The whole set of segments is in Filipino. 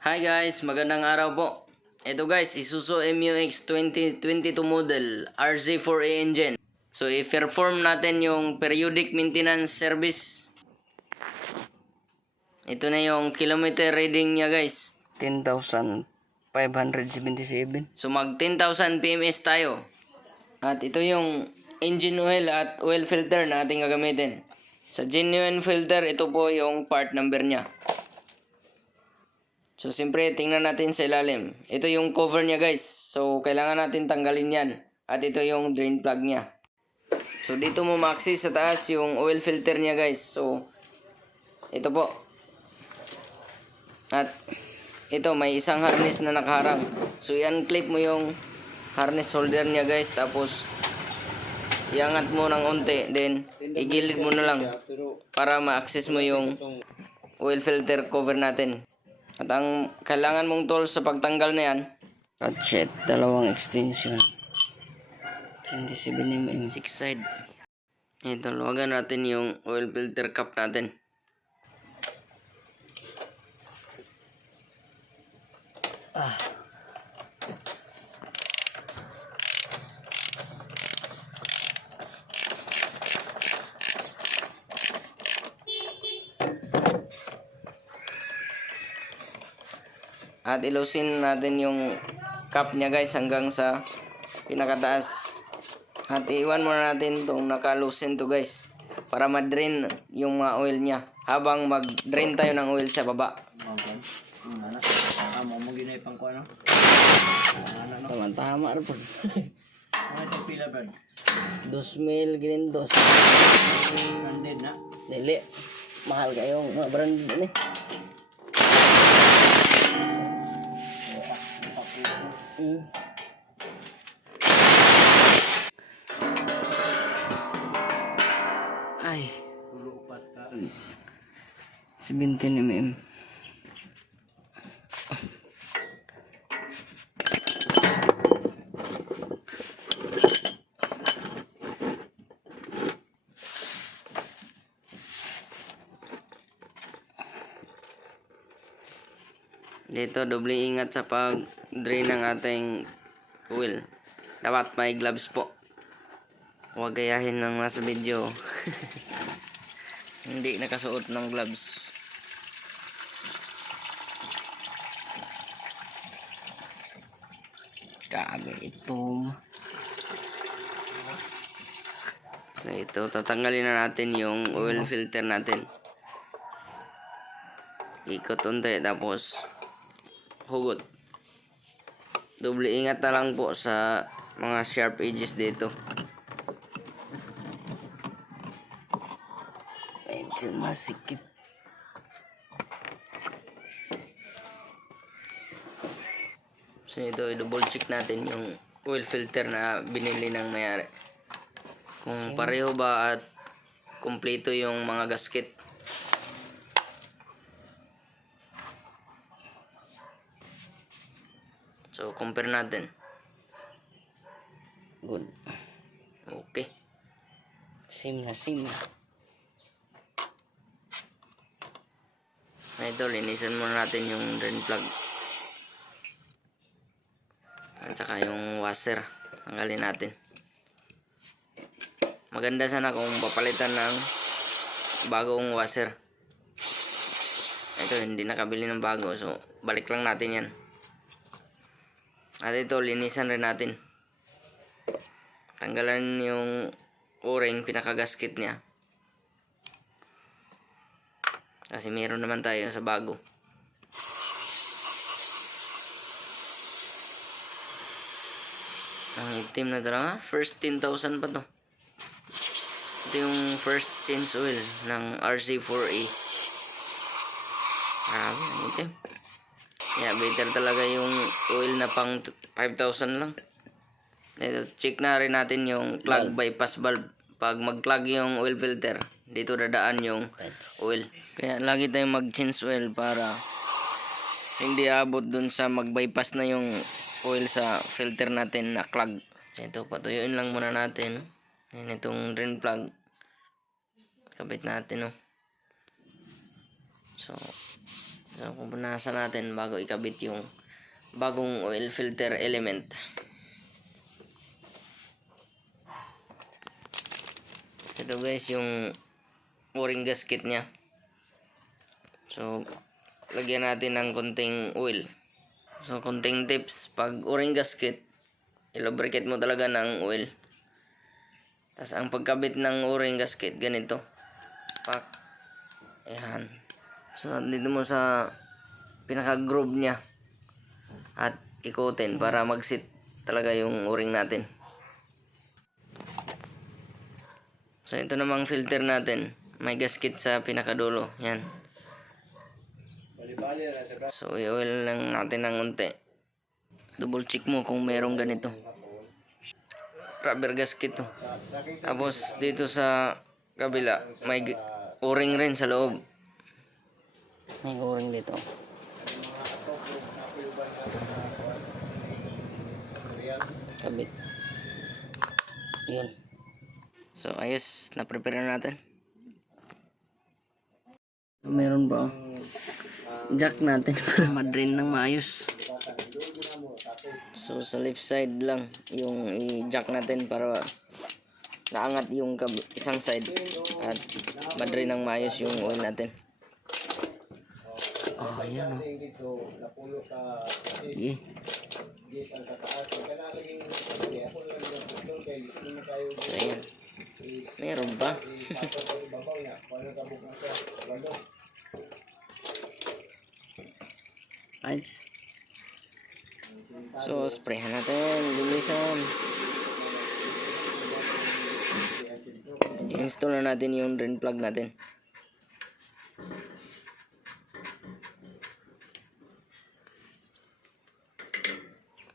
Hi guys, magandang araw po. Ito guys, Isuzu MU-X 2022 model RZ4A engine. So i-perform natin yung periodic maintenance service. Ito na yung kilometer reading niya guys. 10,577. So mag 10,000 PMS tayo. At ito yung engine oil at oil filter na ating gagamitin. Sa genuine filter, ito po yung part number niya. So, siyempre, tingnan natin sa ilalim. Ito yung cover niya, guys. So, kailangan natin tanggalin yan. At ito yung drain plug niya. So, dito mo ma-access sa taas yung oil filter niya, guys. So, ito po. At, ito, may isang harness na nakaharang. So, i-unclip mo yung harness holder niya, guys. Tapos, iangat mo ng unti. Then, igilid mo na lang. Para ma-access mo yung oil filter cover natin. At ang kailangan mong tools sa pagtanggal na yan, ratchet, dalawang extension, 27mm, 6 side. Ito, luwagan natin yung oil filter cap natin. At ilusin natin yung cap niya guys hanggang sa pinakataas. At iwan muna natin itong nakalusin to guys. Para ma-drain yung mga oil niya. Habang mag-drain tayo ng oil sa baba. Tama-tama rin po. 2,000 green dos. Branded na. Dili. Mahal kayong mga branded ini. Ay. 17mm. Dito, doble ingat sa pag-drain ng ating oil. Dapat may gloves po. Huwag gayahin ng nasa video. Hindi nakasuot ng gloves. Grabe ito. So ito, tatanggalin na natin yung oil filter natin. Ikot unti, tapos hugot. Doble ingat na lang po sa mga sharp edges dito. Medyo masikip. So ito, i-double check natin yung oil filter na binili ng mayari. Kung pareho ba at kumpleto yung mga gasket. So, compare natin. Good. Okay. Same na, same na. Ito, linisan muna natin yung drain plug. At saka yung washer. Tanggalin natin. Maganda sana kung papalitan ng bagong washer. Ito, hindi nakabili ng bago. So, balik lang natin yan. At ito, linisan rin natin. Tanggalan yung o-ring, pinaka-gasket niya. Kasi meron naman tayo sa bago. Ang itim na talaga. First 10,000 pa to. Ito yung first change oil ng RZ4A. Grabe, ang itim. Yeah, better talaga yung oil na pang 5,000 lang. Ito, check na rin natin yung clog bypass valve. Pag mag-clog yung oil filter, dito dadaan yung oil. Kaya lagi tayong mag-change oil para hindi abot dun sa mag-bypass na yung oil sa filter natin na clog. Ito, patuyuin lang muna natin. Yan itong drain plug. Kabit natin, oh. So, So, pupunasan natin bago ikabit yung bagong oil filter element. Ito guys, yung o-ring gasket niya. So, lagyan natin ng konting oil. So, konting tips. Pag o-ring gasket, ilubricate mo talaga ng oil. Tapos, ang pagkabit ng o-ring gasket, ganito. Pak. Ayan. So, dito mo sa pinaka-groove niya. At ikutin para mag-sit talaga yung o-ring natin. So, ito namang filter natin. May gasket sa pinakadulo. Yan. So, i-oil lang natin ng unti. Double check mo kung merong ganito. Rubber gasket to. Tapos, dito sa kabila, may o-ring rin sa loob. May o-ring dito. Kabit. Yun. So, ayos. Na-prepare na natin. Meron ba? Jack natin para ma-drain ng maayos. So, sa left side lang yung i-jack natin para naangat yung isang side at ma-drain ng maayos yung oil natin. Oh, ayan o. Yeah. So, ayan. Meron ba? Right. So, sprayhan natin. Linisan. I-install na natin yung drain plug natin.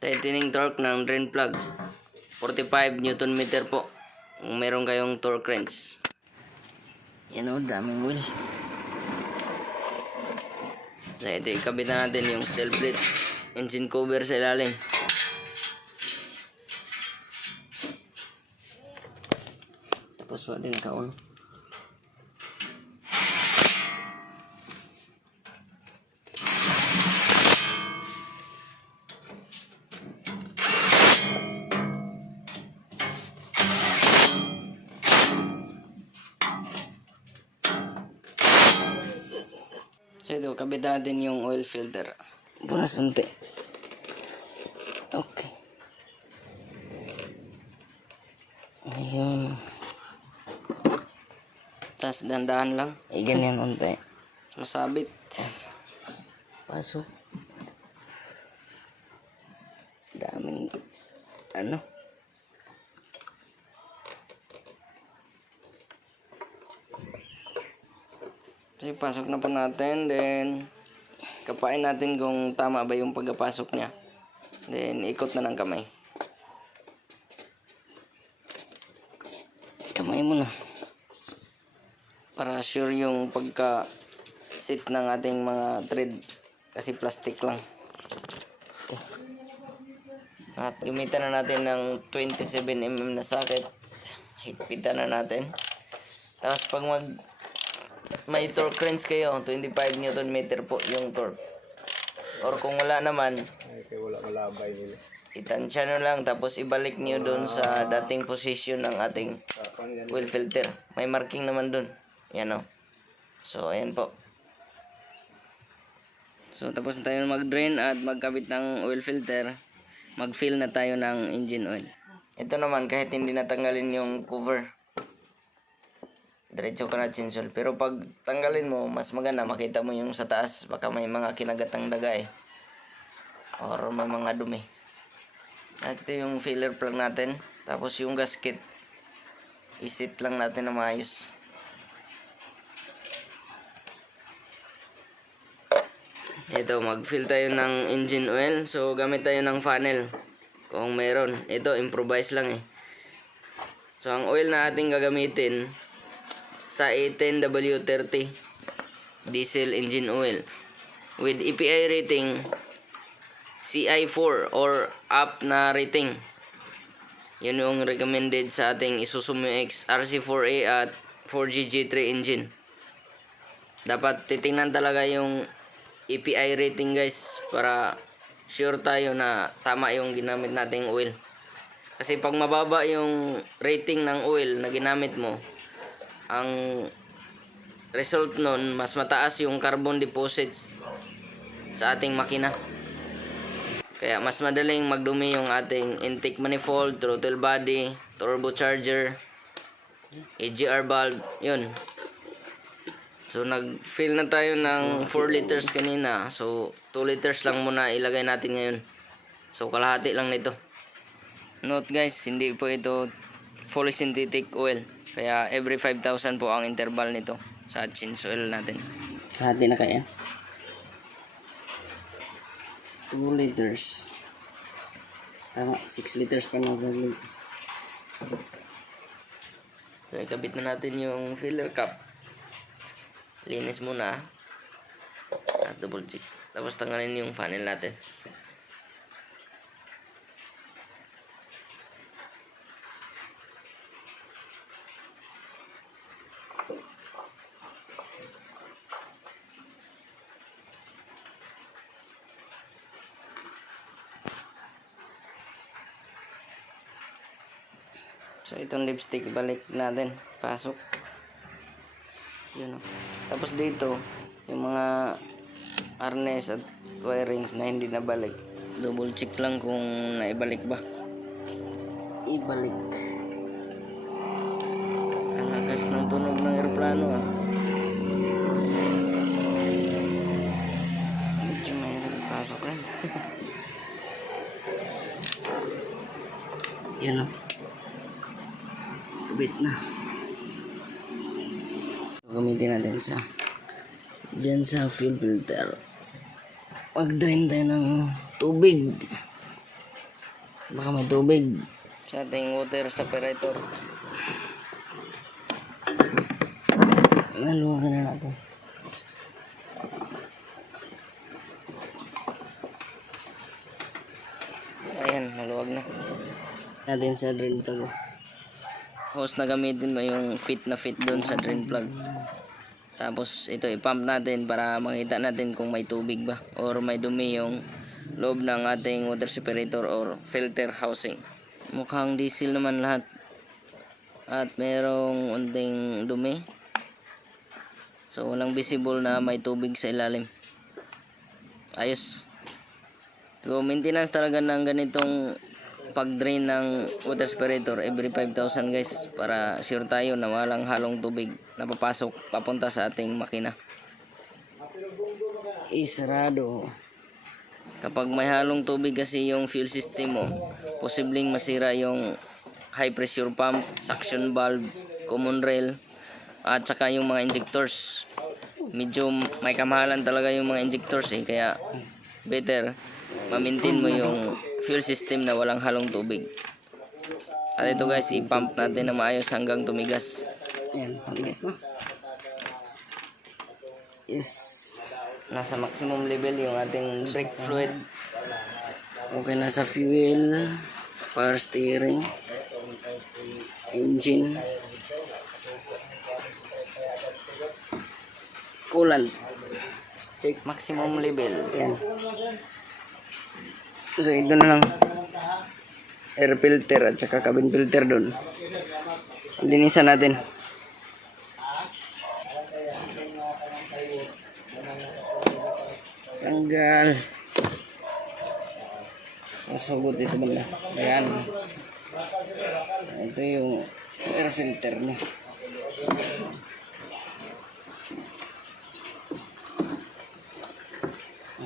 Tightening torque ng drain plug. 45 Newton meter po. Kung meron kayong torque wrench. Yan o, daming wheel. So, ito ikabit na natin yung steel plate. Engine cover sa ilalim. Tapos wala din kaon. So ito, kabit natin yung oil filter. Bunas unti. Okay. Ayun. Tapos dandahan lang. Ganyan unti. Masabit. Pasok. Daming ano. So, pasok na po natin. Then, kapain natin kung tama ba yung pagkapasok niya. Then, ikot na ng kamay. Kamay mo na. Para sure yung pagka-sit ng ating mga thread. Kasi plastic lang. At gamitan na natin ng 27mm na socket. Higpitan na natin. Tapos, pag may torque wrench kayo, 25 Newton meter po yung torque. Or kung wala naman, itansya nyo lang tapos ibalik nyo doon sa dating position ng ating oil filter. May marking naman doon. Yan o. So, ayan po. So, tapos na tayo mag-drain at magkabit ng oil filter. Mag-fill na tayo ng engine oil. Ito naman, kahit hindi natanggalin yung cover, diretso ka na chinsol. Pero pag tanggalin mo, mas maganda makita mo yung sa taas. Baka may mga kinagatang daga eh. Or may mga dumi. At ito yung filler plug natin. Tapos yung gasket, isit lang natin na maayos. Ito, mag-fill tayo ng engine oil. So, gamit tayo ng funnel. Kung meron. Ito, improvise lang eh. So, ang oil na ating gagamitin sa A10W30 diesel engine oil with EPA rating CI4 or up na rating. Yun yung recommended sa ating Isuzu MU-X RC4A at 4GG3 engine. Dapat titingnan talaga yung EPI rating guys, para sure tayo na tama yung ginamit nating oil. Kasi pag mababa yung rating ng oil na ginamit mo, ang result nun, mas mataas yung carbon deposits sa ating makina. Kaya mas madaling magdumi yung ating intake manifold, throttle body, turbocharger, AGR valve, yun. So nag-fill na tayo ng 4 liters kanina. So 2 liters lang muna ilagay natin ngayon. So kalahati lang nito. Note guys, hindi po ito fully synthetic oil. Kaya every 5,000 po ang interval nito sa change oil natin. Kalahati na kaya. 2 liters. Tama, 6 liters pa na gagawin. So ikabit na natin yung filler cap. Linis muna. At double check. Tapos tanggalin yung funnel natin. So itong lipstick ibalik natin, pasok. Yun o. Tapos dito, yung mga harness at wirings na hindi nabalik. Double check lang kung naibalik ba. Ibalik. Ang lakas ng tunog ng aeroplano ah. Medyo mahirap ipasok rin. Yan o. Kubit na. Gamitin natin dyan sa fuel filter. Mag-drain tayo ng tubig. Baka may tubig sa ating water separator. Naluwagan na natin. So ayan, maluwag na. Natin sa drain plug. Hose na gamitin mo yung fit na fit doon sa drain plug. Tapos ito i-pump natin para makita natin kung may tubig ba or may dumi yung loob ng ating water separator or filter housing. Mukhang diesel naman lahat. At merong unting dumi. So walang visible na may tubig sa ilalim. Ayos. So maintenance talaga ng ganitong pag-drain ng water separator every 5,000 guys, para sure tayo na walang halong tubig na papasok papunta sa ating makina. Isarado. Kapag may halong tubig kasi yung fuel system mo, posibleng masira yung high pressure pump, suction valve, common rail, at saka yung mga injectors. Medyo may kamahalan talaga yung mga injectors eh, kaya better ma-maintain mo yung fuel system na walang halong tubig. At ito guys, i-pump natin na maayos hanggang tumigas. Ayan, tumigas na. Yes. Nasa maximum level yung ating brake fluid. Okay na sa fuel, power steering, engine, coolant. Check maximum level. Ayan. So ito na lang, air filter at saka cabin filter doon. Linisan natin. Tanggal. Masugot ito banda. Ayan. Ito yung air filter niya.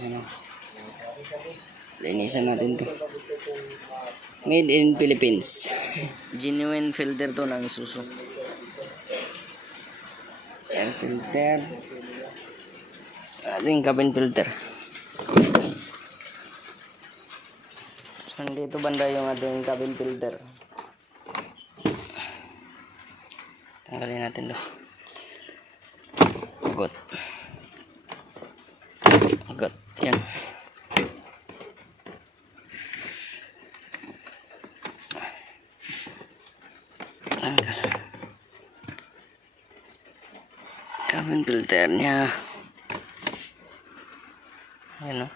Ayan. Linisan natin to. Made in Philippines. Genuine filter to ng Isuzu. Air filter. Ating cabin filter. So, dito banda yung ating cabin filter. Tanggalin natin to. Agot. Agot. Yan. Tanggal. Cabin filter nya. Ayan o.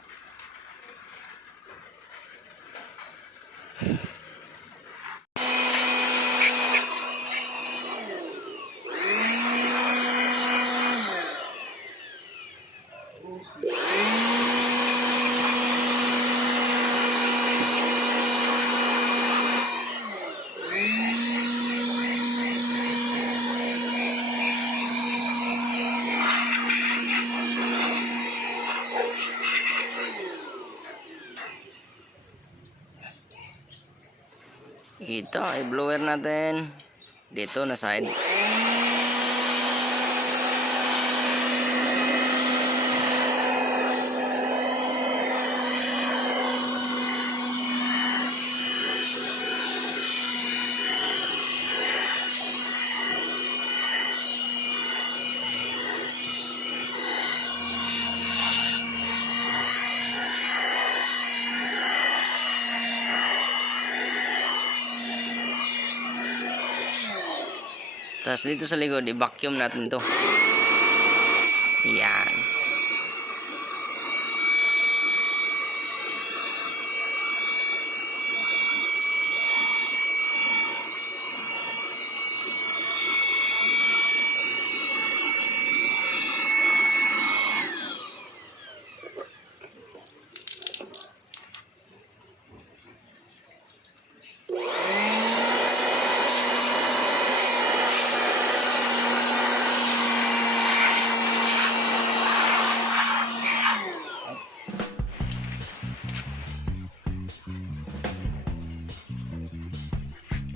Ito, i-blower natin dito na side. Tapos dito sa likod, i-vacuum natin to. Yan.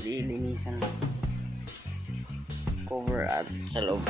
Lilinisan cover at sa loob.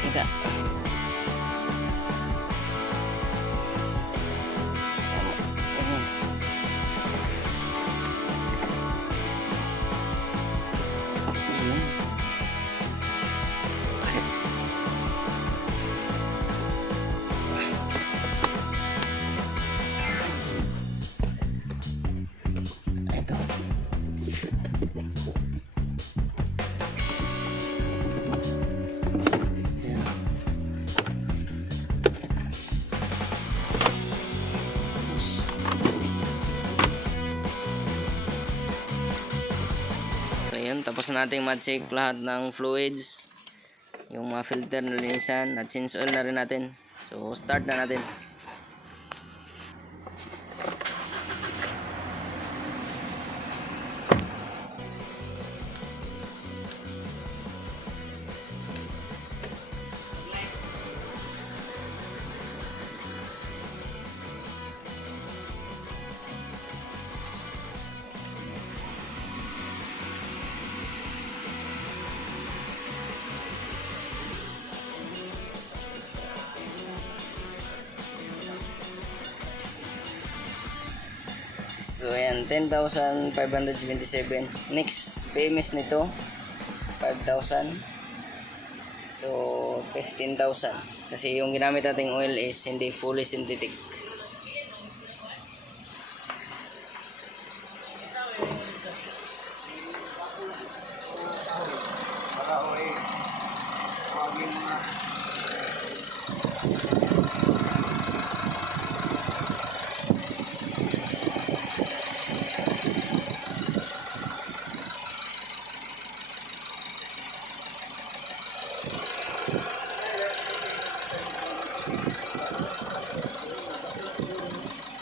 Kita. Ito. So yun, tapos natin ma-check lahat ng fluids, yung mga filter na linisan, at change oil na rin natin. So start na natin. So ayan, 10,577. Next PMS nito 5,000. So 15,000 kasi yung ginamit nating oil is hindi fully synthetic.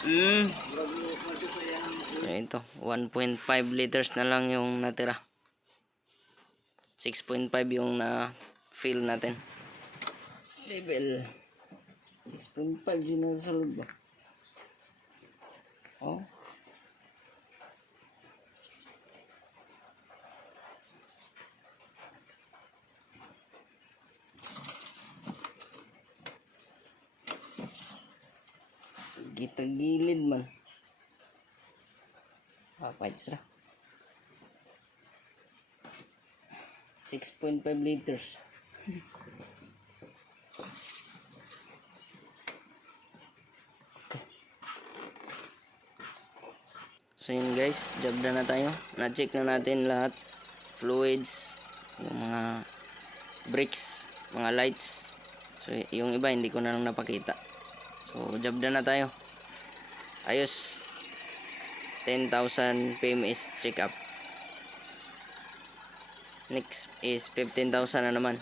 So, ito, 1.5 liters na lang yung natira. 6.5 yung na fill natin. Level 6.5 yun na sa loob. Oh. Gitagilid man. Pahit sila. 6.5 liters. So yun guys, job na tayo. Na-check na natin lahat. Fluids, yung mga bricks, mga lights. So yung iba hindi ko na lang napakita. So job na tayo. Ayos. 10,000 PMS check up. Next is 15,000 na naman.